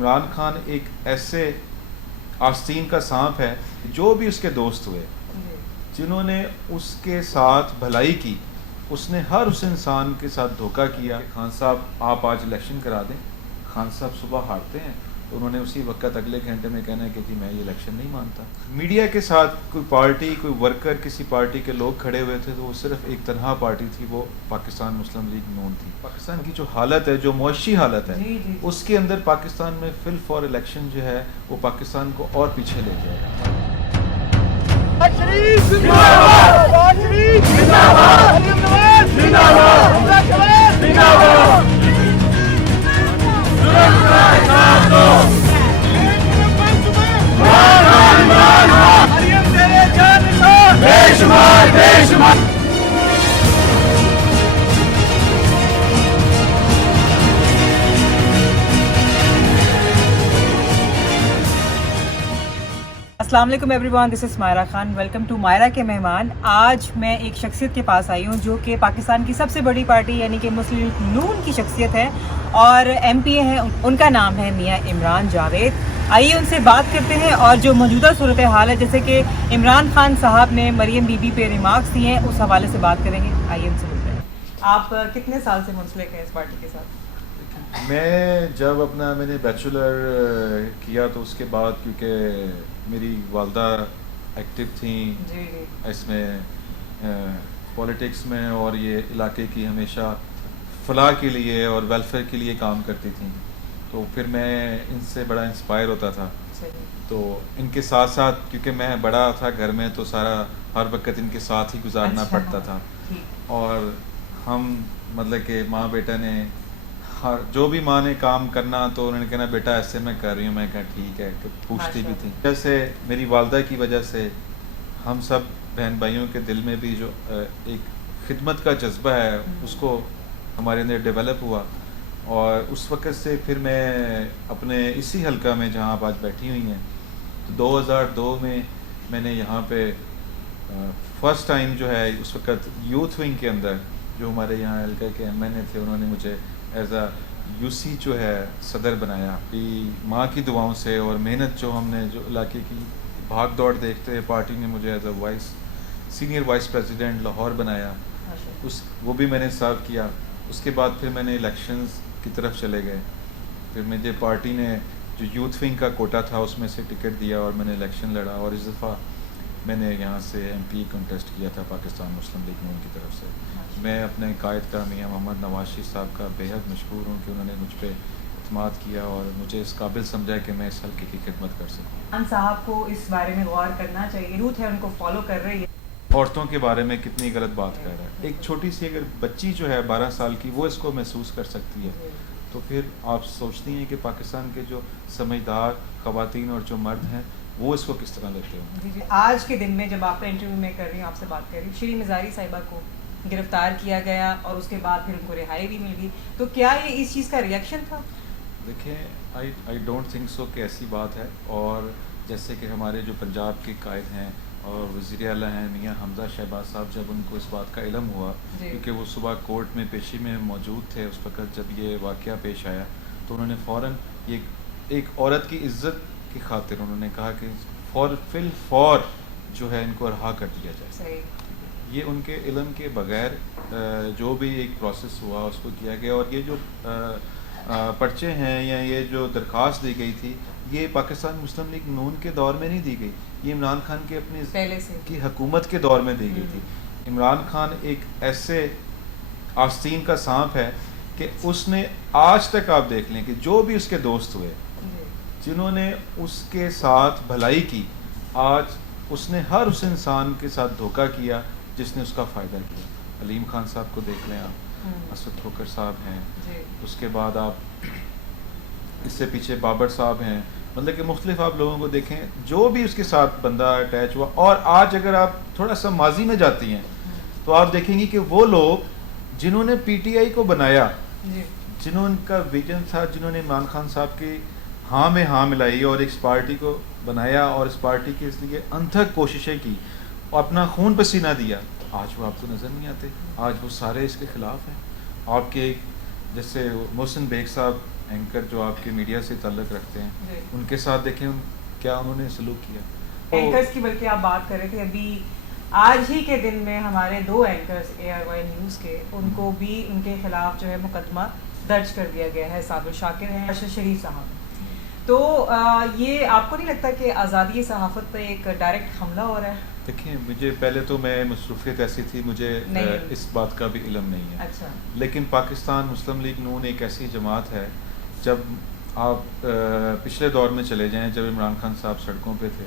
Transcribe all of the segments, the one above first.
عمران خان ایک ایسے آستین کا سانپ ہے جو بھی اس کے دوست ہوئے جنہوں نے اس کے ساتھ بھلائی کی، اس نے ہر اس انسان کے ساتھ دھوکہ کیا. خان صاحب آپ آج الیکشن کرا دیں، خان صاحب صبح ہارتے ہیں تو انہوں نے اسی وقت اگلے گھنٹے میں کہنا ہے کہ جی میں یہ الیکشن نہیں مانتا. میڈیا کے ساتھ کوئی پارٹی، کوئی ورکر کسی پارٹی کے لوگ کھڑے ہوئے تھے تو وہ صرف ایک تنہا پارٹی تھی، وہ پاکستان مسلم لیگ نون تھی. پاکستان کی جو حالت ہے، جو معاشی حالت ہے، اس کے اندر پاکستان میں فل فار الیکشن جو ہے وہ پاکستان کو اور پیچھے لے جائے گا. السلام علیکم everyone, this is Maira Khan. Welcome to Maira کے مہمان. آج میں ایک شخصیت کے پاس آئی ہوں جو کہ پاکستان کی سب سے بڑی پارٹی یعنی کہ مسلم لیگ نون کی شخصیت ہے اور ایم پی ہیں. ان کا نام ہے میاں عمران جاوید. آئیے ان سے بات کرتے ہیں اور جو موجودہ صورتحال ہے، جیسے کہ عمران خان صاحب نے مریم بی بی پہ ریمارکس دیے ہیں، اس حوالے سے بات کریں گے. آئیے ان سے ملتے ہیں. آپ کتنے سال سے منسلک ہیں اس پارٹی کے ساتھ؟ میں جب میں نے بیچلر کیا تو اس کے بعد، کیونکہ میری والدہ ایکٹیو تھیں اس میں پولیٹکس میں اور یہ علاقے کی ہمیشہ فلاح کے لیے اور ویلفیئر کے لیے کام کرتی تھیں، تو پھر میں ان سے بڑا انسپائر ہوتا تھا. تو ان کے ساتھ ساتھ کیونکہ میں بڑا تھا گھر میں تو سارا ہر وقت ان کے ساتھ ہی گزارنا پڑتا تھا. اور ہم مطلب کہ ماں بیٹا نے جو بھی ماں نے کام کرنا تو انہوں نے کہنا بیٹا ایسے میں کر رہی ہوں. میں کہا ٹھیک ہے، پوچھتی بھی تھی. جیسے میری والدہ کی وجہ سے ہم سب بہن بھائیوں کے دل میں بھی جو ایک خدمت کا جذبہ ہے اس کو ہمارے اندر ڈیولپ ہوا. اور اس وقت سے پھر میں اپنے اسی حلقہ میں جہاں آپ آج بیٹھی ہوئی ہیں، تو 2002 میں میں نے یہاں پہ فرسٹ ٹائم جو ہے اس وقت یوتھ ونگ کے اندر جو ہمارے یہاں حلقہ کے ایم این اے تھے، انہوں نے مجھے ایز اے یو سی جو ہے صدر بنایا. ماں کی دعاؤں سے اور محنت جو ہم نے جو علاقے کی بھاگ دوڑ دیکھتے ہوئے پارٹی نے مجھے as a senior vice president Lahore بنایا. وہ بھی میں نے سرو کیا. اس کے بعد پھر میں نے الیکشنز کی طرف چلے گئے. پھر مجھے پارٹی نے جو یوتھ ونگ کا کوٹا تھا اس میں سے ٹکٹ دیا اور میں نے الیکشن لڑا، اور اس دفعہ میں نے یہاں سے ایم پی کنٹیسٹ کیا تھا پاکستان مسلم لیگ نون کی طرف سے. میں اپنے قائد کا میاں محمد نواز شریف صاحب کا بےحد مشکور ہوں کہ انہوں نے مجھ پہ اعتماد کیا اور مجھے اس قابل سمجھا کہ میں اس حلقے کی خدمت کر سکوں. خان صاحب کو اس بارے میں غور کرنا چاہیے. یوتھ ہے ان کو فالو کر رہی ہے، عورتوں کے بارے میں کتنی غلط بات کر رہا ہے. ایک چھوٹی سی اگر بچی جو ہے 12 سال کی وہ اس کو محسوس کر سکتی ہے، تو پھر آپ سوچتی ہیں کہ پاکستان کے جو سمجھدار خواتین اور جو مرد ہیں وہ اس کو کس طرح لیتے ہوں. جی آج کے دن میں جب آپ انٹرویو میں کر رہی ہوں، آپ سے بات کر رہی ہوں، شیریں مزاری صاحبہ کو گرفتار کیا گیا اور اس کے بعد پھر ان کو رہائی بھی مل گئی، تو کیا یہ اس چیز کا ریئیکشن تھا؟ دیکھیں آئی ڈونٹ تھنک سو کہ ایسی بات ہے. اور جیسے کہ ہمارے جو پنجاب کے قائد ہیں اور وزیر اعلیٰ ہیں میاں حمزہ شہباز صاحب، جب ان کو اس بات کا علم ہوا کیونکہ وہ صبح کورٹ میں پیشی میں موجود تھے اس وقت جب یہ واقعہ پیش آیا، تو انہوں نے فوراً یہ ایک عورت کی عزت کی خاطر انہوں نے کہا کہ فور جو ہے ان کو رہا کر دیا جائے. یہ ان کے علم کے بغیر جو بھی ایک پروسیس ہوا اس کو کیا گیا. اور یہ جو پرچے ہیں یا یہ جو درخواست دی گئی تھی یہ پاکستان مسلم لیگ نون کے دور میں نہیں دی گئی، یہ عمران خان کے اپنی کی حکومت کے دور میں دی گئی تھی. عمران خان ایک ایسے آستین کا سانپ ہے کہ اس نے آج تک آپ دیکھ لیں کہ جو بھی اس کے دوست ہوئے جنہوں نے اس کے ساتھ بھلائی کی، آج اس نے ہر اس انسان کے ساتھ دھوکہ کیا جس نے اس کا فائدہ کیا. علیم خان صاحب کو دیکھ لیں آپ، اسد ٹھوکر صاحب ہیں، اس کے بعد آپ اس سے پیچھے بابر صاحب ہیں، مطلب کہ مختلف آپ لوگوں کو دیکھیں جو بھی اس کے ساتھ بندہ اٹیچ ہوا. اور آج اگر آپ تھوڑا سا ماضی میں جاتی ہیں تو آپ دیکھیں گی کہ وہ لوگ جنہوں نے پی ٹی آئی کو بنایا، جنہوں کا ویژن تھا، جنہوں نے عمران خان صاحب کی ہاں میں ہاں ملائی اور اس پارٹی کو بنایا اور اس پارٹی کے اس لیے انتھک کوششیں کی اور اپنا خون پسینہ دیا، آج وہ آپ کو نظر نہیں آتے. آج وہ سارے اس کے خلاف ہیں. آپ کے جیسے محسن بیگ صاحب اینکر جو آپ کے میڈیا سے تعلق رکھتے ہیں جی. ان کے ساتھ دیکھیں کیا انہوں نے سلوک کیا. اینکرز کی بلکہ آپ بات کر رہے تھے ابھی آج ہی کے دن میں ہمارے 2 اینکرز ARY نیوز کے ان کو بھی ان کے خلاف جو ہے مقدمہ درج کر دیا گیا ہے. صابر شاکر ہیں, ارشد شریف صاحب. تو یہ آپ کو نہیں لگتا کہ آزادی صحافت پہ ایک ڈائریکٹ حملہ ہو رہا ہے؟ دیکھیں مجھے پہلے تو میں مصروفیت ایسی تھی مجھے اس بات کا بھی علم نہیں ہے. اچھا. لیکن پاکستان مسلم لیگ نون ایک ایسی جماعت ہے, جب آپ پچھلے دور میں چلے جائیں جب عمران خان صاحب سڑکوں پہ تھے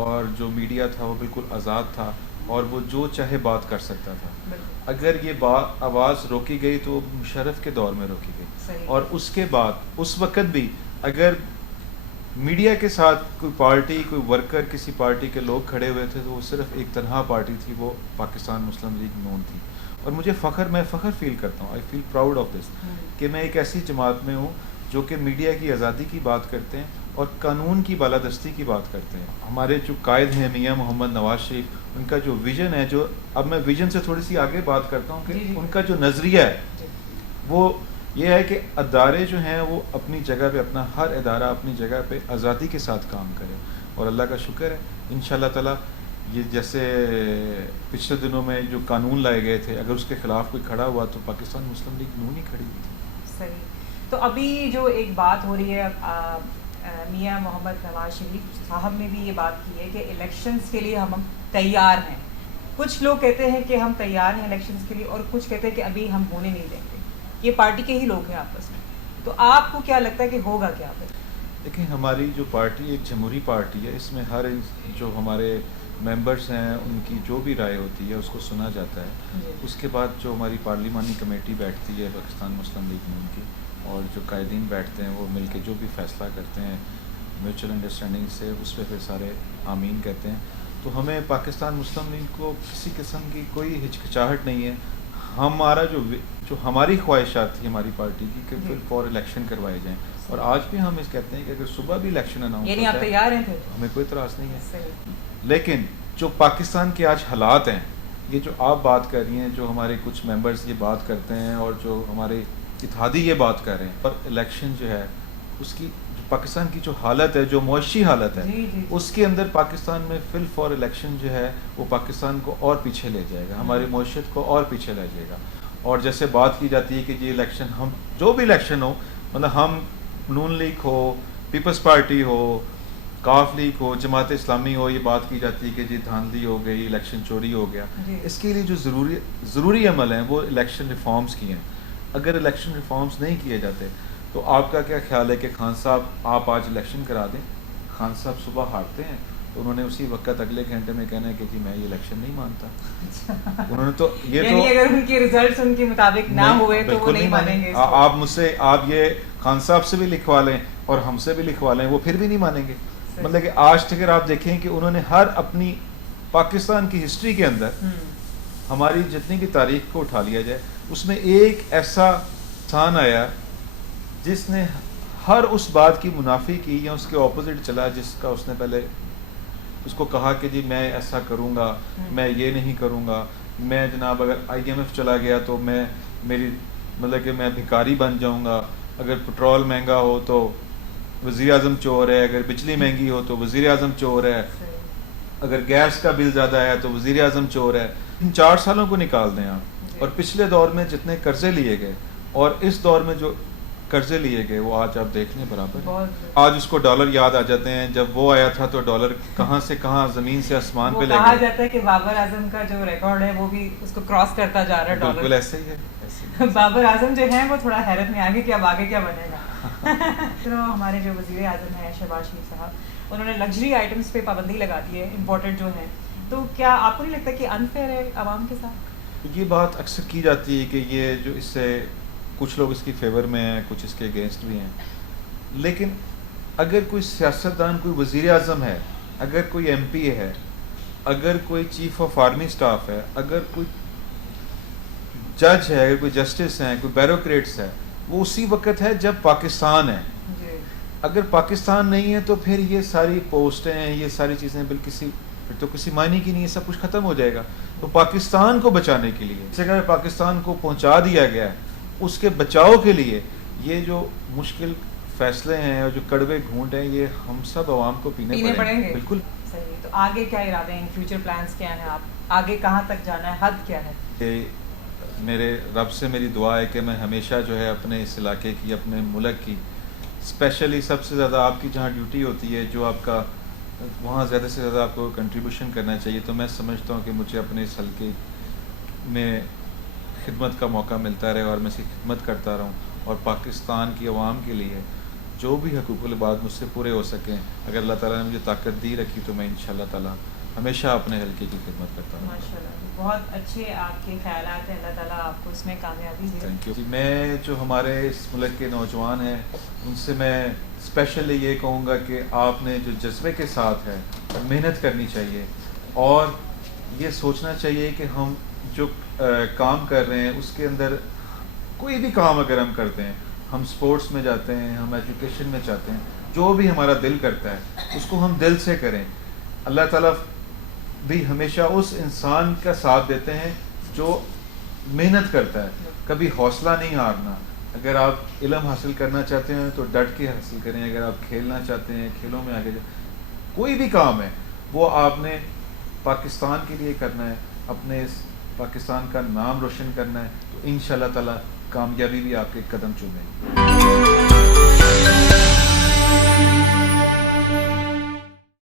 اور جو میڈیا تھا وہ بالکل آزاد تھا اور وہ جو چاہے بات کر سکتا تھا. اگر یہ بات آواز روکی گئی تو مشرف کے دور میں روکی گئی, اور اس کے بعد اس وقت بھی اگر میڈیا کے ساتھ کوئی پارٹی کوئی ورکر کسی پارٹی کے لوگ کھڑے ہوئے تھے تو وہ صرف ایک تنہا پارٹی تھی, وہ پاکستان مسلم لیگ نون تھی. اور مجھے میں فخر فیل کرتا ہوں, آئی فیل پراؤڈ آف دس, کہ میں ایک ایسی جماعت میں ہوں جو کہ میڈیا کی آزادی کی بات کرتے ہیں اور قانون کی بالادستی کی بات کرتے ہیں. ہمارے جو قائد ہیں میاں محمد نواز شریف, ان کا جو ویژن ہے, جو اب میں ویژن سے تھوڑی سی آگے بات کرتا ہوں کہ ان کا جو نظریہ ہے وہ یہ ہے کہ ادارے جو ہیں وہ اپنی جگہ پہ, اپنا ہر ادارہ اپنی جگہ پہ آزادی کے ساتھ کام کرے. اور اللہ کا شکر ہے انشاءاللہ تعالیٰ یہ جیسے پچھلے دنوں میں جو قانون لائے گئے تھے, اگر اس کے خلاف کوئی کھڑا ہوا تو پاکستان مسلم لیگ نون ہی کھڑی ہوئی تھی. صحیح. تو ابھی جو ایک بات ہو رہی ہے, میاں محمد نواز شریف صاحب نے بھی یہ بات کی ہے کہ الیکشنز کے لیے ہم تیار ہیں. کچھ لوگ کہتے ہیں کہ ہم تیار ہیں الیکشنز کے لیے, اور کچھ کہتے ہیں کہ ابھی ہم ہونے نہیں دیں گے. یہ پارٹی کے ہی لوگ ہیں آپس میں, تو آپ کو کیا لگتا ہے کہ ہوگا کیا پھر؟ دیکھیں ہماری جو پارٹی ایک جمہوری پارٹی ہے, اس میں ہر جو ہمارے ممبرس ہیں ان کی جو بھی رائے ہوتی ہے اس کو سنا جاتا ہے. اس کے بعد جو ہماری پارلیمانی کمیٹی بیٹھتی ہے پاکستان مسلم لیگ نون کی, اور جو قائدین بیٹھتے ہیں وہ مل کے جو بھی فیصلہ کرتے ہیں میوچل انڈرسٹینڈنگ سے, اس پہ پھر سارے آمین کہتے ہیں. تو ہمیں پاکستان مسلم لیگ کو کسی قسم کی کوئی ہچکچاہٹ نہیں ہے. ہمارا جو ہماری خواہشات تھی ہماری پارٹی کی کہ پھر فور الیکشن کروائے جائیں, اور آج بھی ہم اس کہتے ہیں کہ اگر صبح بھی الیکشن اناؤنس یعنی آپ تیار ہیں پھر, ہمیں کوئی اعتراض نہیں ہے. لیکن جو پاکستان کے آج حالات ہیں, یہ جو آپ بات کر رہی ہیں, جو ہمارے کچھ ممبرز یہ بات کرتے ہیں اور جو ہمارے اتحادی یہ بات کر رہے ہیں, اور الیکشن جو ہے اس کی پاکستان کی جو حالت ہے, جو معاشی حالت ہے, اس کے اندر پاکستان میں فل فار الیکشن جو ہے وہ پاکستان کو اور پیچھے لے جائے گا, ہماری معیشت کو اور پیچھے لے جائے گا. اور جیسے بات کی جاتی ہے کہ یہ الیکشن ہم جو بھی الیکشن ہو, مطلب ہم نون لیگ ہو, پیپلز پارٹی ہو, کاف لیگ ہو, جماعت اسلامی ہو, یہ بات کی جاتی ہے کہ جی دھاندلی ہو گئی, الیکشن چوری ہو گیا. اس کے لیے جو ضروری عمل ہیں وہ الیکشن ریفارمز کی ہیں. اگر الیکشن ریفارمز نہیں کیے جاتے تو آپ کا کیا خیال ہے کہ خان صاحب آپ آج الیکشن کرا دیں, خان صاحب صبح ہارتے ہیں تو انہوں نے اسی وقت اگلے گھنٹے میں کہنا ہے کہ جی میں یہ الیکشن نہیں مانتا. انہوں نے تو یہ یعنی اگر ان کے ریزلٹس ان کے مطابق نہ ہوئے تو وہ نہیں مانیں گے. آپ مجھ سے آپ یہ خان صاحب سے بھی لکھوا لیں اور ہم سے بھی لکھوا لیں, وہ پھر بھی نہیں مانیں گے. مطلب کہ آج تک اگر آپ دیکھیں کہ انہوں نے ہر اپنی پاکستان کی ہسٹری کے اندر ہماری جتنی بھی تاریخ کو اٹھا لیا جائے, اس میں ایک ایسا انسان آیا جس نے ہر اس بات کی منافی کی یا اس کے اپوزٹ چلا جس کا اس نے پہلے اس کو کہا کہ جی میں ایسا کروں گا, میں یہ نہیں کروں گا, میں جناب اگر IMF چلا گیا تو میں میری مطلب کہ میں بھکاری بن جاؤں گا, اگر پٹرول مہنگا ہو تو وزیر اعظم چور ہے, اگر بجلی مہنگی ہو تو وزیر اعظم چور ہے, اگر گیس کا بل زیادہ ہے تو وزیر اعظم چور ہے. ان 4 سالوں کو نکال دیں آپ, اور پچھلے دور میں جتنے قرضے لیے گئے اور اس دور میں جو قرضے لیے گئے وہ آج آپ دیکھ لیں برابر. آج اس کو ڈالر یاد آ جاتے ہیں, جب وہ آیا تھا تو ڈالر کہاں سے کہاں زمین سے آسمان پہ لے گیا. کہا جاتا ہے کہ بابر اعظم کا جو ریکارڈ ہے وہ بھی اس کو کراس کرتا جا رہا ہے ڈالر. بالکل ایسے ہی ہے. بابر اعظم جو ہیں وہ تھوڑا حیرت میں آگے کہ اب آگے کیا بنے گا. تو ہمارے جو وزیر اعظم ہیں شہباز شریف صاحب, انہوں نے لگژری آئٹمس پہ پابندی لگا دی ہے امپورٹڈ جو ہیں, تو کیا آپ کو نہیں لگتا کہ انفیئر ہے عوام کے ساتھ؟ یہ بات اکثر کی جاتی ہے کہ یہ جو اس سے کچھ لوگ اس کی فیور میں ہیں, کچھ اس کے اگینسٹ بھی ہیں. لیکن اگر کوئی سیاستدان, کوئی وزیر اعظم ہے, اگر کوئی MP ہے, اگر کوئی چیف آف آرمی اسٹاف ہے, اگر کوئی جج ہے, اگر کوئی جسٹس ہیں, کوئی بیوروکریٹس ہے, وہ اسی وقت ہے جب پاکستان ہے. اگر پاکستان نہیں ہے تو پھر یہ ساری پوسٹیں ہیں, یہ ساری چیزیں پھر تو کسی معنی کی نہیں ہے, سب کچھ ختم ہو جائے گا. تو پاکستان کو بچانے کے لیے, اگر پاکستان کو پہنچا دیا گیا ہے, اس کے بچاؤ کے لیے یہ جو مشکل فیصلے ہیں اور جو کڑوے گھونٹ ہیں یہ ہم سب عوام کو پینے پڑیں گے. بالکل صحیح. تو آگے کیا ارادے ہیں, فیوچر پلانس کیا ہیں, آپ آگے کہاں تک جانا ہے, حد کیا ہے؟ کہ میرے رب سے میری دعا ہے کہ میں ہمیشہ جو ہے اپنے اس علاقے کی, اپنے ملک کی, اسپیشلی سب سے زیادہ آپ کی جہاں ڈیوٹی ہوتی ہے, جو آپ کا وہاں زیادہ سے زیادہ آپ کو کنٹریبیوشن کرنا چاہیے. تو میں سمجھتا ہوں کہ مجھے اپنے اس حلقے میں خدمت کا موقع ملتا رہے اور میں اس کی خدمت کرتا رہوں, اور پاکستان کی عوام کے لیے جو بھی حقوق العباد مجھ سے پورے ہو سکیں, اگر اللہ تعالیٰ نے مجھے طاقت دی رکھی تو میں انشاءاللہ تعالیٰ ہمیشہ اپنے حلقے کی خدمت کرتا ہوں. ماشاءاللہ, بہت اچھے آپ کے خیالات ہیں, اللہ تعالیٰ آپ کو اس میں کامیابی دے. Thank you. میں جو ہمارے اس ملک کے نوجوان ہیں ان سے میں اسپیشلی یہ کہوں گا کہ آپ نے جو جذبے کے ساتھ ہے محنت کرنی چاہیے, اور یہ سوچنا چاہیے کہ ہم جو کام کر رہے ہیں اس کے اندر کوئی بھی کام اگر ہم کرتے ہیں, ہم سپورٹس میں جاتے ہیں, ہم ایجوکیشن میں چاہتے ہیں, جو بھی ہمارا دل کرتا ہے اس کو ہم دل سے کریں. اللہ تعالیٰ بھی ہمیشہ اس انسان کا ساتھ دیتے ہیں جو محنت کرتا ہے. کبھی حوصلہ نہیں ہارنا. اگر آپ علم حاصل کرنا چاہتے ہیں تو ڈٹ کے حاصل کریں, اگر آپ کھیلنا چاہتے ہیں کھیلوں میں آگے جائیں, کوئی بھی کام ہے وہ آپ نے پاکستان کے لیے کرنا ہے, اپنے اس پاکستان کا نام روشن کرنا ہے, تو انشاءاللہ تعالیٰ کامیابی بھی آپ کے قدم چومے گی.